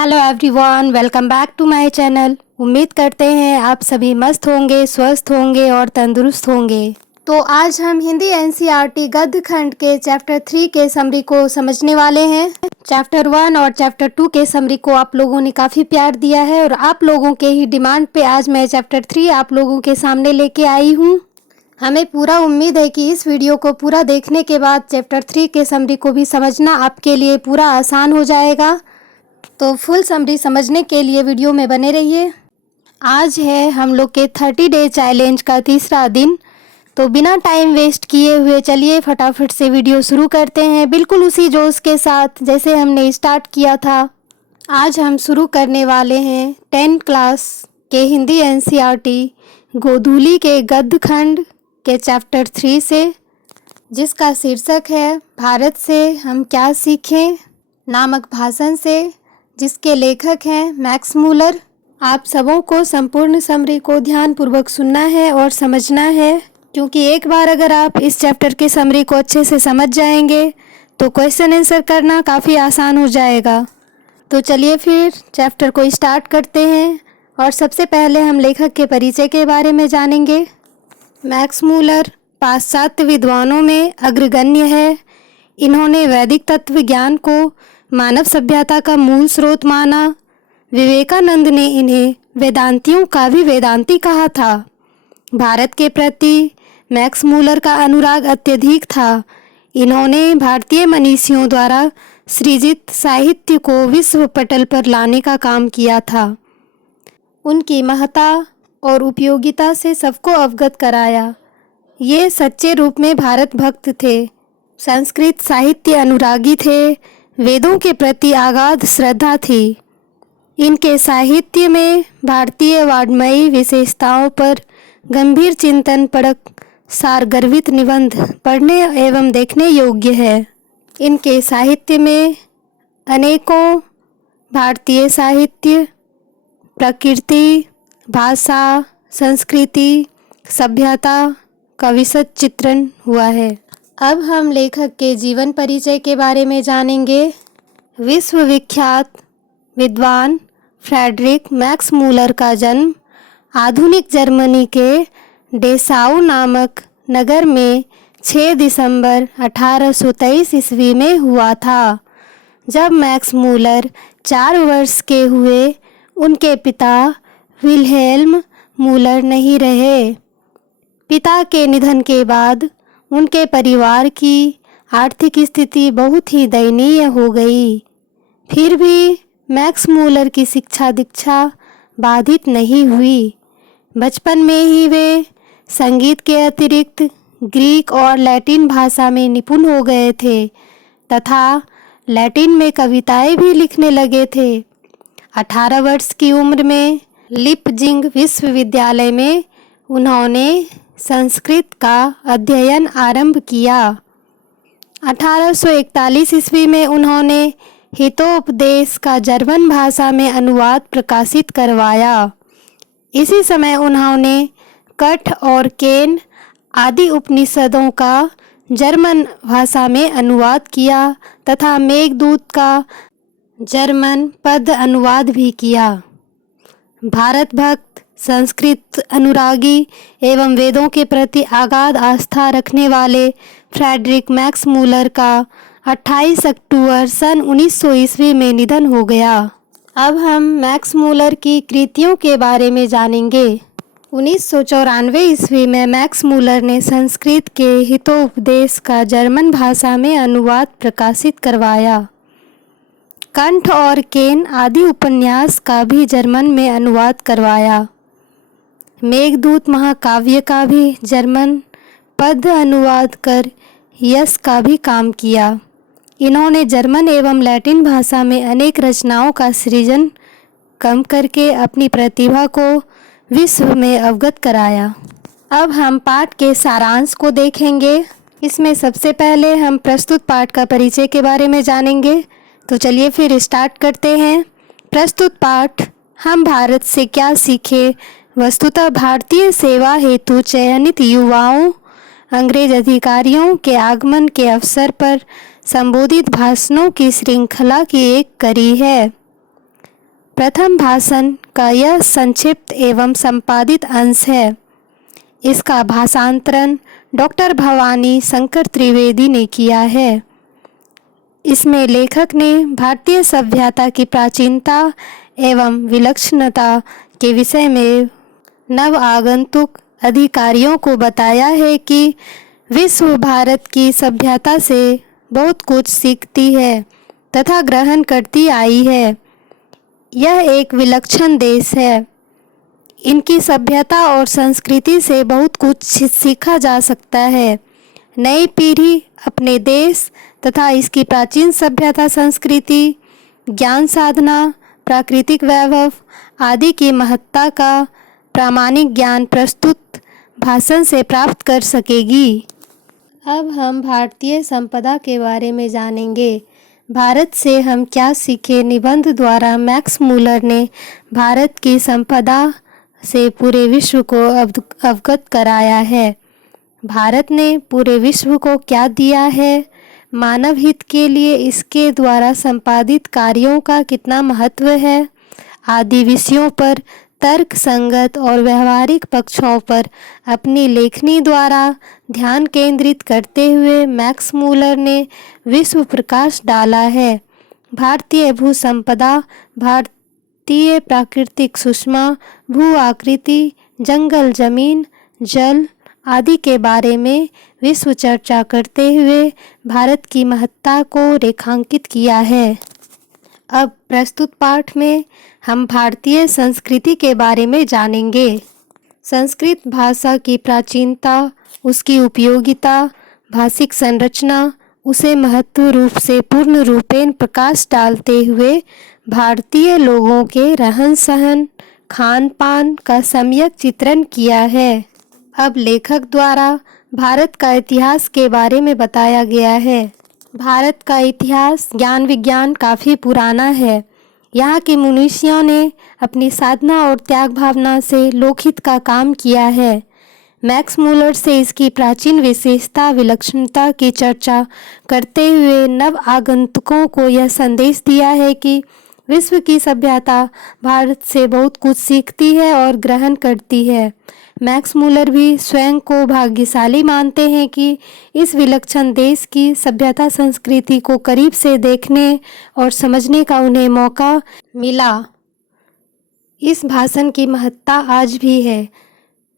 Hello everyone, welcome back to my channel. उम्मीद करते हैं आप सभी मस्त होंगे, स्वस्थ होंगे और तंदुरुस्त होंगे। तो आज हम हिंदी एनसीईआरटी गद्य खंड के चैप्टर 3 के समरी को समझने वाले हैं। चैप्टर 1 और चैप्टर 2 के समरी को आप लोगों ने काफ़ी प्यार दिया है और आप लोगों के ही डिमांड पे आज मैं चैप्टर 3 आप लोगों के सामने लेके आई हूँ। हमें पूरा उम्मीद है कि इस वीडियो को पूरा देखने के बाद चैप्टर 3 के समरी को भी समझना आपके लिए पूरा आसान हो जाएगा। तो फुल समरी समझने के लिए वीडियो में बने रहिए। आज है हम लोग के 30 डे चैलेंज का तीसरा दिन। तो बिना टाइम वेस्ट किए हुए चलिए फटाफट से वीडियो शुरू करते हैं, बिल्कुल उसी जोश के साथ जैसे हमने स्टार्ट किया था। आज हम शुरू करने वाले हैं 10th क्लास के हिंदी एनसीईआरटी गोधूली के गद्य खंड के चैप्टर 3 से, जिसका शीर्षक है भारत से हम क्या सीखें नामक भाषण से, जिसके लेखक हैं मैक्स मूलर। आप सबों को संपूर्ण समरी को ध्यानपूर्वक सुनना है और समझना है, क्योंकि एक बार अगर आप इस चैप्टर के समरी को अच्छे से समझ जाएंगे तो क्वेश्चन आंसर करना काफ़ी आसान हो जाएगा। तो चलिए फिर चैप्टर को स्टार्ट करते हैं और सबसे पहले हम लेखक के परिचय के बारे में जानेंगे। मैक्स मूलर पाश्चात्य विद्वानों में अग्रगण्य है। इन्होंने वैदिक तत्व ज्ञान को मानव सभ्यता का मूल स्रोत माना। विवेकानंद ने इन्हें वेदांतियों का भी वेदांती कहा था। भारत के प्रति मैक्स मूलर का अनुराग अत्यधिक था। इन्होंने भारतीय मनीषियों द्वारा सृजित साहित्य को विश्व पटल पर लाने का काम किया था। उनकी महत्ता और उपयोगिता से सबको अवगत कराया। ये सच्चे रूप में भारत भक्त थे, संस्कृत साहित्य अनुरागी थे, वेदों के प्रति अगाध श्रद्धा थी। इनके साहित्य में भारतीय वाङ्मयी विशेषताओं पर गंभीर चिंतन परक सारगर्भित निबंध पढ़ने एवं देखने योग्य है। इनके साहित्य में अनेकों भारतीय साहित्य, प्रकृति, भाषा, संस्कृति, सभ्यता का विशद चित्रण हुआ है। अब हम लेखक के जीवन परिचय के बारे में जानेंगे। विश्वविख्यात विद्वान फ्रेडरिक मैक्स मूलर का जन्म आधुनिक जर्मनी के डेसाउ नामक नगर में 6 दिसंबर 1823 ईस्वी में हुआ था। जब मैक्स मूलर 4 वर्ष के हुए, उनके पिता विल्हेल्म मूलर नहीं रहे। पिता के निधन के बाद उनके परिवार की आर्थिक स्थिति बहुत ही दयनीय हो गई। फिर भी मैक्स मूलर की शिक्षा दीक्षा बाधित नहीं हुई। बचपन में ही वे संगीत के अतिरिक्त ग्रीक और लैटिन भाषा में निपुण हो गए थे तथा लैटिन में कविताएं भी लिखने लगे थे। 18 वर्ष की उम्र में लिपजिंग विश्वविद्यालय में उन्होंने संस्कृत का अध्ययन आरंभ किया। 1841 ईस्वी में उन्होंने हितोपदेश का जर्मन भाषा में अनुवाद प्रकाशित करवाया। इसी समय उन्होंने कठ और केन आदि उपनिषदों का जर्मन भाषा में अनुवाद किया तथा मेघदूत का जर्मन पद अनुवाद भी किया। भारत भक्त, संस्कृत अनुरागी एवं वेदों के प्रति अगाध आस्था रखने वाले फ्रेडरिक मैक्स मूलर का 28 अक्टूबर सन 1900 ईस्वी में निधन हो गया। अब हम मैक्स मूलर की कृतियों के बारे में जानेंगे। 1994 ईस्वी में मैक्स मूलर ने संस्कृत के हितोपदेश का जर्मन भाषा में अनुवाद प्रकाशित करवाया। कंठ और केन आदि उपन्यास का भी जर्मन में अनुवाद करवाया। मेघदूत महाकाव्य का भी जर्मन पद अनुवाद कर यश का भी काम किया। इन्होंने जर्मन एवं लैटिन भाषा में अनेक रचनाओं का सृजन कम करके अपनी प्रतिभा को विश्व में अवगत कराया। अब हम पाठ के सारांश को देखेंगे। इसमें सबसे पहले हम प्रस्तुत पाठ का परिचय के बारे में जानेंगे। तो चलिए फिर स्टार्ट करते हैं। प्रस्तुत पाठ हम भारत से क्या सीखे। वस्तुतः भारतीय सेवा हेतु चयनित युवाओं अंग्रेज अधिकारियों के आगमन के अवसर पर संबोधित भाषणों की श्रृंखला की एक कड़ी है। प्रथम भाषण का यह संक्षिप्त एवं संपादित अंश है। इसका भाषांतरण डॉक्टर भवानी शंकर त्रिवेदी ने किया है। इसमें लेखक ने भारतीय सभ्यता की प्राचीनता एवं विलक्षणता के विषय में नव आगंतुक अधिकारियों को बताया है कि विश्व भारत की सभ्यता से बहुत कुछ सीखती है तथा ग्रहण करती आई है। यह एक विलक्षण देश है। इनकी सभ्यता और संस्कृति से बहुत कुछ सीखा जा सकता है। नई पीढ़ी अपने देश तथा इसकी प्राचीन सभ्यता, संस्कृति, ज्ञान साधना, प्राकृतिक वैभव आदि की महत्ता का प्रामाणिक ज्ञान प्रस्तुत भाषण से प्राप्त कर सकेगी। अब हम भारतीय संपदा के बारे में जानेंगे। भारत से हम क्या सीखे निबंध द्वारा मैक्स मूलर ने भारत की संपदा से पूरे विश्व को अवगत कराया है। भारत ने पूरे विश्व को क्या दिया है, मानव हित के लिए इसके द्वारा संपादित कार्यों का कितना महत्व है आदि विषयों पर तर्क संगत और व्यवहारिक पक्षों पर अपनी लेखनी द्वारा ध्यान केंद्रित करते हुए मैक्स मूलर ने विश्व प्रकाश डाला है। भारतीय भू संपदा, भारतीय प्राकृतिक सुषमा, भू आकृति, जंगल, जमीन, जल आदि के बारे में विश्व चर्चा करते हुए भारत की महत्ता को रेखांकित किया है। अब प्रस्तुत पाठ में हम भारतीय संस्कृति के बारे में जानेंगे। संस्कृत भाषा की प्राचीनता, उसकी उपयोगिता, भाषिक संरचना, उसे महत्व रूप से पूर्ण रूपेण प्रकाश डालते हुए भारतीय लोगों के रहन सहन, खान पान का सम्यक चित्रण किया है। अब लेखक द्वारा भारत का इतिहास के बारे में बताया गया है। भारत का इतिहास, ज्ञान विज्ञान काफ़ी पुराना है। यहाँ के मनुष्यों ने अपनी साधना और त्याग भावना से लोकहित का काम किया है। मैक्स मूलर से इसकी प्राचीन विशेषता, विलक्षणता की चर्चा करते हुए नव आगंतुकों को यह संदेश दिया है कि विश्व की सभ्यता भारत से बहुत कुछ सीखती है और ग्रहण करती है। मैक्स मूलर भी स्वयं को भाग्यशाली मानते हैं कि इस विलक्षण देश की सभ्यता, संस्कृति को करीब से देखने और समझने का उन्हें मौका मिला। इस भाषण की महत्ता आज भी है।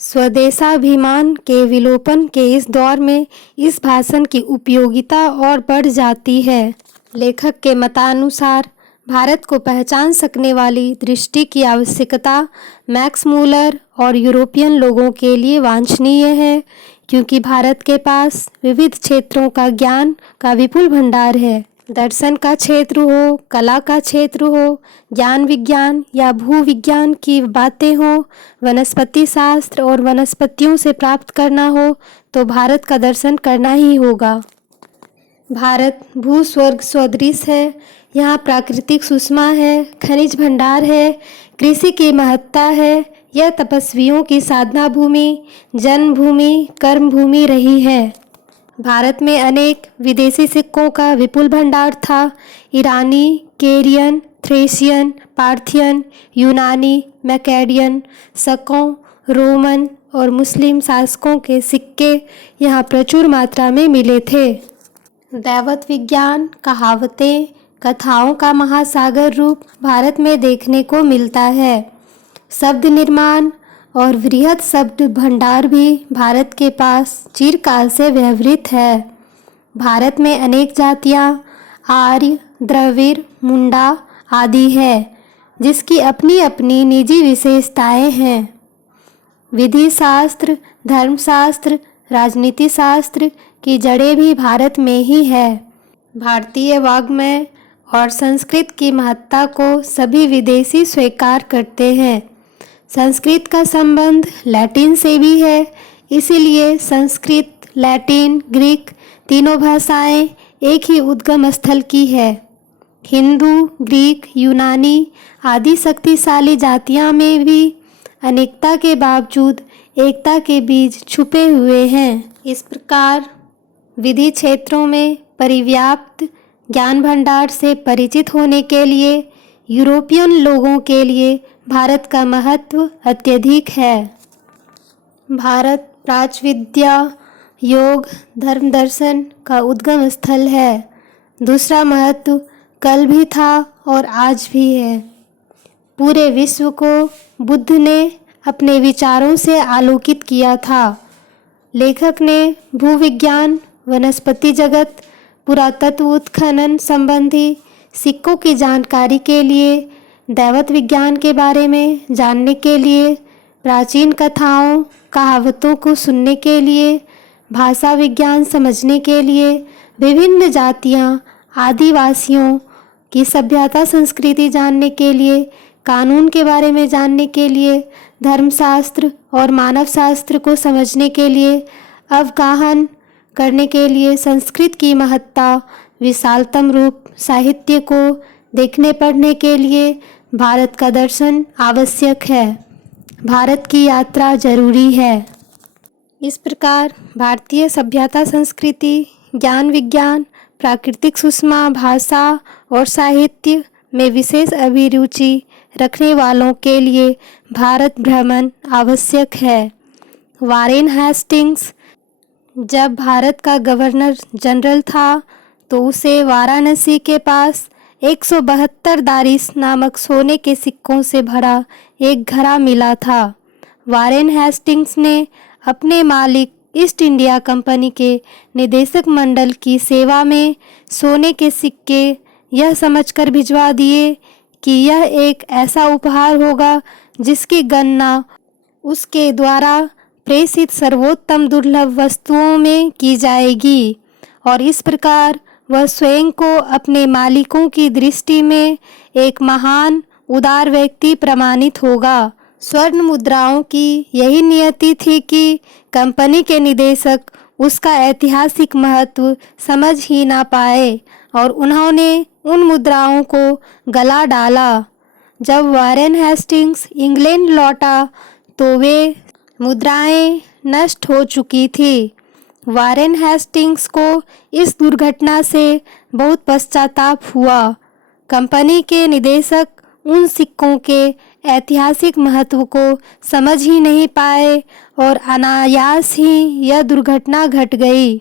स्वदेशाभिमान के विलोपन के इस दौर में इस भाषण की उपयोगिता और बढ़ जाती है। लेखक के मतानुसार भारत को पहचान सकने वाली दृष्टि की आवश्यकता मैक्स मूलर और यूरोपियन लोगों के लिए वांछनीय है, क्योंकि भारत के पास विविध क्षेत्रों का ज्ञान का विपुल भंडार है। दर्शन का क्षेत्र हो, कला का क्षेत्र हो, ज्ञान विज्ञान या भू विज्ञान की बातें हो, वनस्पति शास्त्र और वनस्पतियों से प्राप्त करना हो तो भारत का दर्शन करना ही होगा। भारत भू स्वर्ग सदृश है। यहाँ प्राकृतिक सुषमा है, खनिज भंडार है, कृषि की महत्ता है। यह तपस्वियों की साधना भूमि, जन्मभूमि, कर्म भूमि रही है। भारत में अनेक विदेशी सिक्कों का विपुल भंडार था। ईरानी, केरियन, थ्रेशियन, पार्थियन, यूनानी, मैकेडियन, शकों, रोमन और मुस्लिम शासकों के सिक्के यहाँ प्रचुर मात्रा में मिले थे। दैवत विज्ञान, कहावतें, कथाओं का महासागर रूप भारत में देखने को मिलता है। शब्द निर्माण और वृहद शब्द भंडार भी भारत के पास चिरकाल से व्यवहृत है। भारत में अनेक जातियाँ, आर्य, द्रविड़, मुंडा आदि है, जिसकी अपनी अपनी निजी विशेषताएं हैं। विधि शास्त्र, धर्मशास्त्र, राजनीति शास्त्र की जड़ें भी भारत में ही है। भारतीय वाग्मय और संस्कृत की महत्ता को सभी विदेशी स्वीकार करते हैं। संस्कृत का संबंध लैटिन से भी है, इसीलिए संस्कृत, लैटिन, ग्रीक तीनों भाषाएं एक ही उद्गम स्थल की है। हिंदू, ग्रीक, यूनानी आदि शक्तिशाली जातियों में भी अनेकता के बावजूद एकता के बीज छुपे हुए हैं। इस प्रकार विधि क्षेत्रों में परिव्याप्त ज्ञान भंडार से परिचित होने के लिए यूरोपियन लोगों के लिए भारत का महत्व अत्यधिक है। भारत प्राच्य विद्या, योग, धर्म दर्शन का उद्गम स्थल है। दूसरा महत्व कल भी था और आज भी है। पूरे विश्व को बुद्ध ने अपने विचारों से आलोकित किया था। लेखक ने भूविज्ञान, वनस्पति जगत, पुरातत्व उत्खनन संबंधी सिक्कों की जानकारी के लिए, दैवत विज्ञान के बारे में जानने के लिए, प्राचीन कथाओं कहावतों को सुनने के लिए, भाषा विज्ञान समझने के लिए, विभिन्न जातियाँ आदिवासियों की सभ्यता संस्कृति जानने के लिए, कानून के बारे में जानने के लिए, धर्मशास्त्र और मानव शास्त्र को समझने के लिए, अवगाहन करने के लिए, संस्कृत की महत्ता, विशालतम रूप, साहित्य को देखने पढ़ने के लिए भारत का दर्शन आवश्यक है। भारत की यात्रा जरूरी है। इस प्रकार भारतीय सभ्यता संस्कृति, ज्ञान विज्ञान, प्राकृतिक सुषमा, भाषा और साहित्य में विशेष अभिरुचि रखने वालों के लिए भारत भ्रमण आवश्यक है। वारेन हेस्टिंग्स जब भारत का गवर्नर जनरल था तो उसे वाराणसी के पास 172 दारिस नामक सोने के सिक्कों से भरा एक घड़ा मिला था। वारेन हेस्टिंग्स ने अपने मालिक ईस्ट इंडिया कंपनी के निदेशक मंडल की सेवा में सोने के सिक्के यह समझकर भिजवा दिए कि यह एक ऐसा उपहार होगा जिसकी गणना उसके द्वारा प्रेषित सर्वोत्तम दुर्लभ वस्तुओं में की जाएगी और इस प्रकार वह स्वयं को अपने मालिकों की दृष्टि में एक महान उदार व्यक्ति प्रमाणित होगा। स्वर्ण मुद्राओं की यही नियति थी कि कंपनी के निदेशक उसका ऐतिहासिक महत्व समझ ही ना पाए और उन्होंने उन मुद्राओं को गला डाला। जब वारेन हेस्टिंग्स इंग्लैंड लौटा तो वे मुद्राएं नष्ट हो चुकी थी। वारेन हेस्टिंग्स को इस दुर्घटना से बहुत पश्चाताप हुआ। कंपनी के निदेशक उन सिक्कों के ऐतिहासिक महत्व को समझ ही नहीं पाए और अनायास ही यह दुर्घटना घट गई।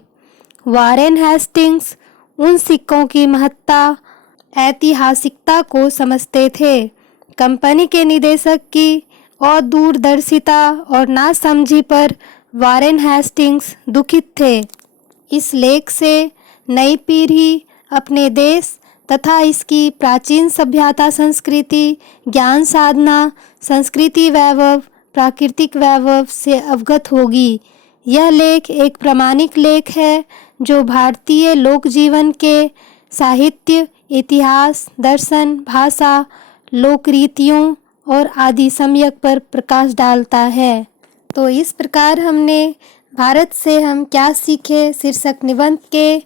वारेन हेस्टिंग्स उन सिक्कों की महत्ता, ऐतिहासिकता को समझते थे। कंपनी के निदेशक की अदूरदर्शिता और नासमझी पर वारेन हेस्टिंग्स दुखित थे। इस लेख से नई पीढ़ी अपने देश तथा इसकी प्राचीन सभ्यता संस्कृति, ज्ञान साधना, संस्कृति वैभव, प्राकृतिक वैभव से अवगत होगी। यह लेख एक प्रामाणिक लेख है जो भारतीय लोक जीवन के साहित्य, इतिहास, दर्शन, भाषा, लोक रीतियों और आदि सम्यक पर प्रकाश डालता है। तो इस प्रकार हमने भारत से हम क्या सीखे शीर्षक निबंध के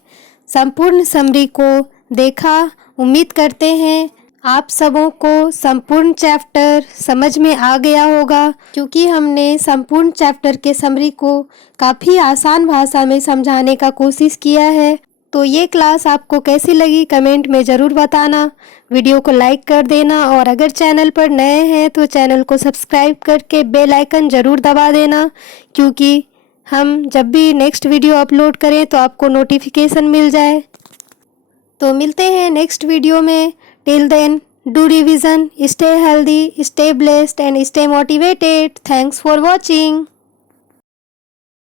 संपूर्ण समरी को देखा। उम्मीद करते हैं आप सबों को संपूर्ण चैप्टर समझ में आ गया होगा, क्योंकि हमने संपूर्ण चैप्टर के समरी को काफ़ी आसान भाषा में समझाने का कोशिश किया है। तो ये क्लास आपको कैसी लगी कमेंट में ज़रूर बताना। वीडियो को लाइक कर देना और अगर चैनल पर नए हैं तो चैनल को सब्सक्राइब करके बेल आइकन ज़रूर दबा देना, क्योंकि हम जब भी नेक्स्ट वीडियो अपलोड करें तो आपको नोटिफिकेशन मिल जाए। तो मिलते हैं नेक्स्ट वीडियो में। Till then do revision, stay healthy, stay blessed and stay motivated. Thanks for watching.